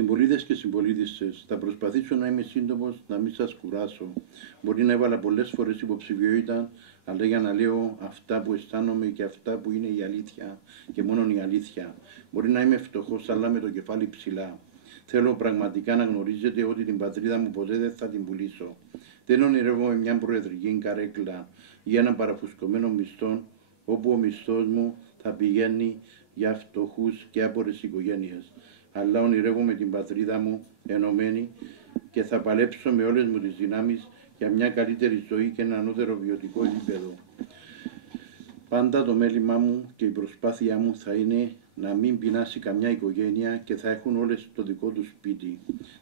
Συμπολίτες και συμπολίτισσες, θα προσπαθήσω να είμαι σύντομος, να μην σας κουράσω. Μπορεί να έβαλα πολλές φορές υποψηφιότητα, αλλά για να λέω αυτά που αισθάνομαι και αυτά που είναι η αλήθεια και μόνο η αλήθεια. Μπορεί να είμαι φτωχός, αλλά με το κεφάλι ψηλά. Θέλω πραγματικά να γνωρίζετε ότι την πατρίδα μου ποτέ δεν θα την πουλήσω. Δεν ονειρεύομαι μια προεδρική καρέκλα ή έναν παραφουσκωμένο μισθό, όπου ο μισθός μου θα πηγαίνει για φτωχούς και άπορες οικογένειες. Αλλά ονειρεύομαι την πατρίδα μου ενωμένη και θα παλέψω με όλες μου τις δυνάμεις για μια καλύτερη ζωή και ένα ανώτερο βιωτικό επίπεδο. Πάντα το μέλημά μου και η προσπάθειά μου θα είναι να μην πεινάσει καμιά οικογένεια και θα έχουν όλες το δικό τους σπίτι.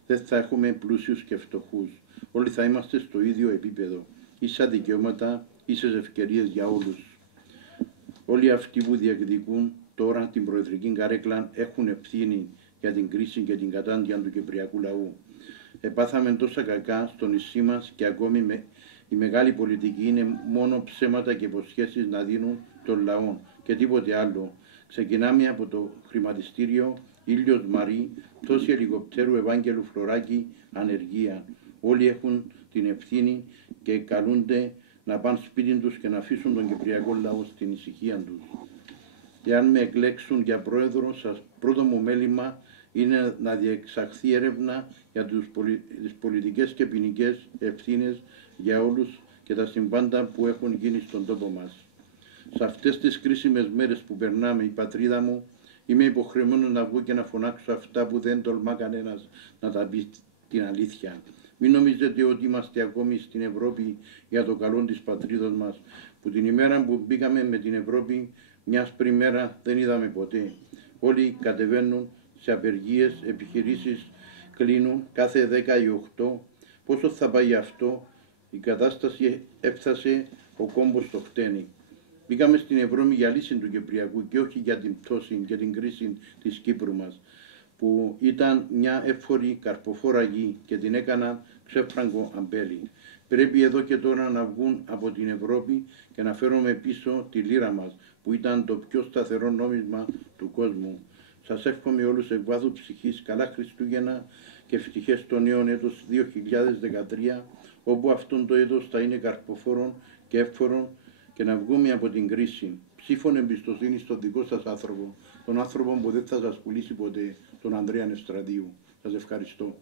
Δεν θα έχουμε πλούσιους και φτωχούς. Όλοι θα είμαστε στο ίδιο επίπεδο. Ίσα δικαιώματα, ίσες ευκαιρίες για όλους. Όλοι αυτοί που διεκδικούν τώρα την προεδρική καρέκλα έχουν ευθύνη για την κρίση και την κατάντια του κυπριακού λαού. Επάθαμε τόσα κακά στο νησί μας και ακόμη η μεγάλη πολιτική είναι μόνο ψέματα και υποσχέσεις να δίνουν των λαών και τίποτε άλλο. Ξεκινάμε από το χρηματιστήριο Ήλιος Μαρή, πτώση ελικοπτέρου Ευάγγελου Φλωράκη, ανεργία. Όλοι έχουν την ευθύνη και καλούνται να πάνε σπίτι τους και να αφήσουν τον κυπριακό λαό στην ησυχία τους. Εάν με εκλέξουν για πρόεδρο, πρώτο μου μέλημα είναι να διεξαχθεί έρευνα για τις πολιτικές και ποινικές ευθύνες για όλους και τα συμβάντα που έχουν γίνει στον τόπο μας. Σε αυτές τις κρίσιμες μέρες που περνάμε, η πατρίδα μου, είμαι υποχρεωμένος να βγω και να φωνάξω αυτά που δεν τολμά κανένας να τα πει την αλήθεια. Μην νομίζετε ότι είμαστε ακόμη στην Ευρώπη για το καλό της πατρίδας μας, που την ημέρα που μπήκαμε με την Ευρώπη, μια άσπρη μέρα δεν είδαμε ποτέ. Όλοι κατεβαίνουν σε απεργίες, επιχειρήσεις κλείνουν κάθε 10 ή 8. Πόσο θα πάει αυτό? Η κατάσταση έφτασε ο κόμπος στο χτένι. Μπήκαμε στην Ευρώπη για λύση του Κυπριακού και όχι για την πτώση και την κρίση της Κύπρου μας, που ήταν μια εύφορη καρποφόρα γη και την έκαναν ξέφραγκο αμπέλι. Πρέπει εδώ και τώρα να βγουν από την Ευρώπη και να φέρουμε πίσω τη λίρα μας, που ήταν το πιο σταθερό νόμισμα του κόσμου. Σας εύχομαι όλους εκ βάθους ψυχής καλά Χριστούγεννα και ευτυχές το νέο έτος 2013, όπου αυτόν το έτος θα είναι καρποφόρον και εύφορον και να βγούμε από την κρίση. Ψήφων εμπιστοσύνη στον δικό σας άνθρωπο, τον άνθρωπο που δεν θα σας πουλήσει ποτέ, τον Ανδρέα Νευστραδίου. Σας ευχαριστώ.